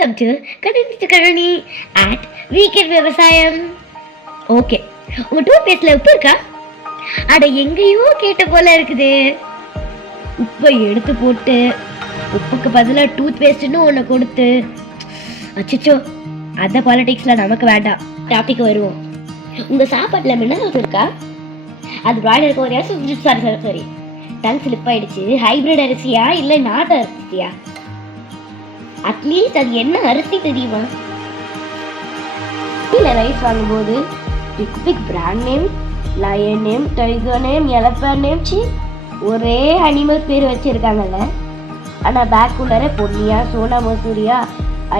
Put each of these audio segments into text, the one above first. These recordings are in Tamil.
Welcome to Karuni at weekend விவசாயம். ஓகே, உங்க டூத் பேஸ்ட்ல உப்பு இருக்கா? அட எங்கேயோ கேட்ட போல இருக்குது. உப்பை எடுத்து போட்டு உப்புக்கு பதிலாக டூத் பேஸ்ட்னு ஒன்று கொடுத்து, அச்சோ அந்த பாலிடிக்ஸ்ல நமக்கு வேண்டாம். டாபிக் வருவோம். உங்க சாப்பாட்டுல மினரல்ஸ் இருக்கா? அது பிராய்லருக்கு ஒரு சாரி டங் ஸ்லிப் ஆயிடுச்சு. ஹைபிரிட் அரிசியா இல்லை நாட்டு அரிசியா? அட்லீஸ்ட் அது என்ன அரிசி தெரியுமா? இல்லை ரைஸ் வாங்கும்போது big brand name, lion name, tiger name, elephant name, ஒரே அனிமல் பேர் வச்சிருக்காங்கல்ல. ஆனால் பேக் உள்ளார பொன்னியா, சோனா மசூரியா,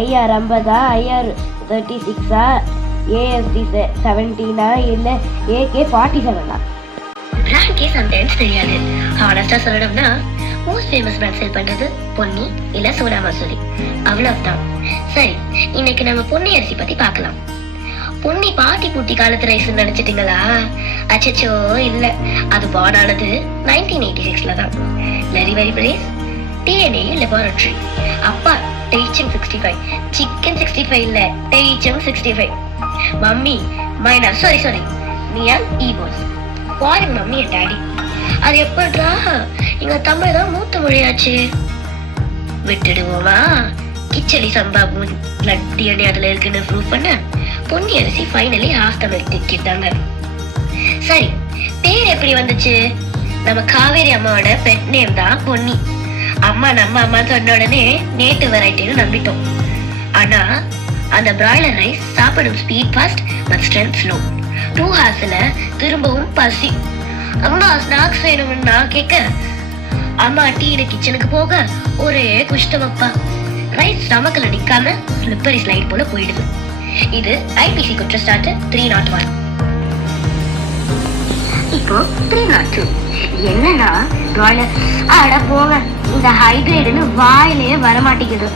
ஐஆர் 50, ஐஆர் 36, ஏஎஸ்டி 17 இல்லை ஏகே 47. பிராண்ட்கே சம்டைம்ஸ் தெரியாது. ஹானஸ்டா சொல்லணும்னா மோஸ்ட் ஃபேமஸ் பிராண்ட் சேல் பண்றது பொன்னி இல்ல சோனா மசூரி, அவ்வளவுதான். சரி, இன்னைக்கு நம்ம பொன்னி அரிசி பத்தி பார்க்கலாம். பொன்னி பாட்டி பூட்டி காலத்து ரைஸ் நினைச்சிட்டீங்களா? அச்சோ இல்ல, அது பார்ன் ஆனது 1986 தான். Very very place DNA laboratory. அப்பா டெய்ச்சம் 65, சிக்கன் 65 இல்ல டெய்ச்சம் 65. மம்மி மைனா சாரி மியான் ஈபோஸ் ஃபாரின் மம்மி அண்ட் டாடி. அது எப்படா எங்க தமிழ் தான் மூத்த மொழியாச்சு. விட்டுடுவோமா? கிச்சடி சம்பா டிஎன்ஏ அதுல இருக்குன்னு ப்ரூவ் பண்ண பொன்னி அரிசி ஃபைனலி ஹாஃப் தமிழ் திக்கிட்டாங்க. சரி, பேர் எப்படி வந்துச்சு? நம்ம காவேரி அம்மாவோட பெட் நேம் தான் பொன்னி. அம்மா நம்ம அம்மா சொன்ன உடனே நேட்டு வெரைட்டின்னு நம்பிட்டோம். ஆனா அந்த பிராய்லர் ரைஸ் சாப்பிடும் speed fast but strength slow. 2 ஹார்ஸ்ல திரும்பவும் பசி. அம்மா ஸ்நாக்ஸ் வேணும்னா கேட்க, அம்மா டீனு கிச்சனுக்கு போக ஒரே குஷ்டமப்பா. ரைஸ் ஸ்டமக்ல நிக்காம ஸ்லிப்பரி ஸ்லைட் போல போயிடுது. இது ஐபிசி குற்றச்சாட்டு 301. இப்போ 302 என்னன்னா பிராய்லர் அட போங்க, இந்த ஹைட்ரேட்னு வாயிலே வரமாட்டேங்குது.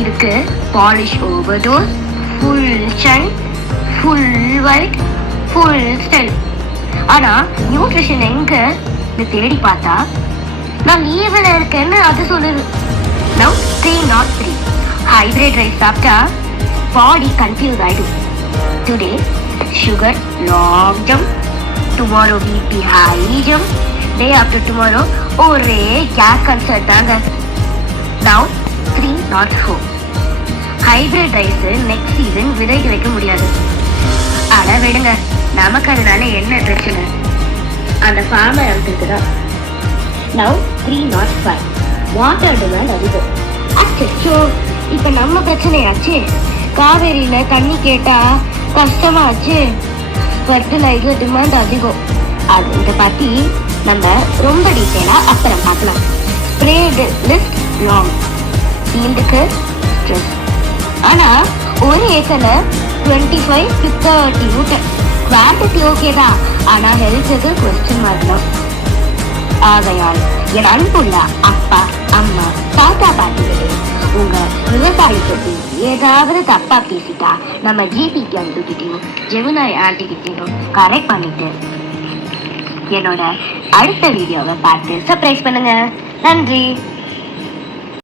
இதுக்கு polish overdose, full shine, full white, full style. ஆனா நியூட்ரிஷன் எங்க தேடி பார்த்தா நான் லீவ்ல இருக்கேன்னு அது சொல்லுது. Now 303 ஹைட்ரேட் ரைஸ் சாப்பிட்டா பாடி கன்ஃபியூஸ் ஆயிடும். Today sugar long jump, tomorrow BP high jump, day after tomorrow ஒரே கேஸ் கன்சர்ட் தாங்க. Now 304 hybrid rice next season விதைக்கு வைக்க முடியாது. அட விடுங்க, நமக்கு அதனால என்ன பிரச்சனை? அந்த ஃபார்மர் அவுட்டுக்கு தான். நவ் 305 வாட்டர் டிமாண்ட் அதிகம். அச்சோ, இப்ப நம்ம பிரச்சனையாச்சு. காவேரியில தண்ணி கேட்டா கஷ்டமாச்சு. ஃபர்டிலைசர் டிமாண்ட் அதிகம். அது இதை பத்தி நம்ம ரொம்ப டீட்டெயிலா அப்புறம் பார்க்கலாம். ஸ்ப்ரேடு லிஸ்ட் லாங், ஃபீல்டுக்கு ஸ்ட்ரெஸ். ஆனா ஒரு ஏக்கர்ல 25 to 30 ஊட்ட குவான்டிட்டி ஓகே தான், ஆனா ஹெல்த்துக்கு கொஸ்டின் மார்க். ஆகையால் என் அன்புள்ள அப்பா அம்மா தாத்தா பாட்டிகளே, உங்க விவசாயத்தை ஏதாவது தப்பா பேசிட்டா நம்ம ஜிபிடி அங்கிட்டையும் ஜெமினாய் ஆண்டிகிட்டையும் கரெக்ட் பண்ணிட்டு என்னோட அடுத்த வீடியோவை பார்த்து சர்ப்ரைஸ் பண்ணுங்க. நன்றி.